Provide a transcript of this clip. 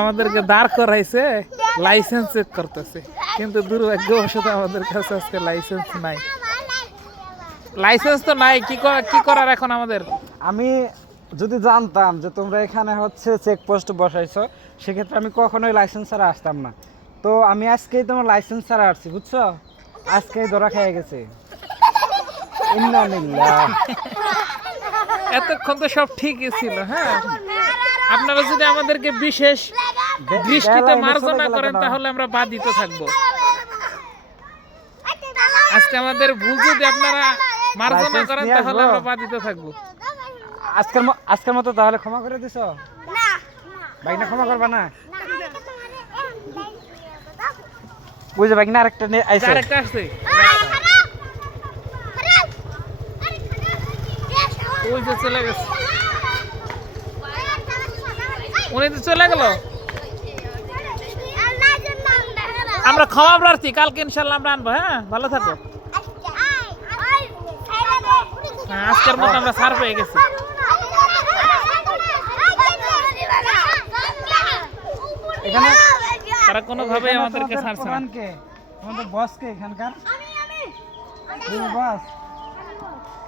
আমাদেরকে দাঁড় করাইছে, লাইসেন্স চেক করতেছে, কিন্তু দুর্ভাগ্যবশত আমাদের কাছে আজকে লাইসেন্স নাই। লাইসেন্স তো নাই, কি করার এখন আমাদের? আমি যদি জানতাম যে তোমরা এখানে হচ্ছে চেকপোস্ট বসাইছো, সেক্ষেত্রে আমি কখনোই লাইসেন্স ছাড়া আসতাম না। তো আমি আজকেই তোমার লাইসেন্স ছাড়া আসছি, বুঝছো? আজকেই ধরা খেয়ে গেছে। এতক্ষণ তো সব ঠিকই ছিল। হ্যাঁ, আপনারা যদি আমাদেরকে বিশেষ দৃষ্টিতে মার্জনা করেন তাহলে আমরা বাধিত থাকবো। আজকে আমাদের ভুল যদি আপনারা মার্জনা করেন তাহলে আমরা বাধিত থাকবো। আজকের মতো তাহলে ক্ষমা করে দিছো? ভাই না, ক্ষমা করবা না? বুঝে ভাই না, আরেকটা আইছে। আরেকটা আসছে, ওই যে চলে গেছে, উনি তো চলে গেল। আমরা ক্ষমা প্রার্থী, কালকে ইনশাল্লাহ আমরা আনবো। হ্যাঁ, ভালো থাকো। হ্যাঁ, আজকের মতো আমরা ছাড় পেয়ে গেছি। এখানে তারা কোনোভাবে আমাদেরকে ছাড়ছে না। আমাদের বস কে এখানকার? বস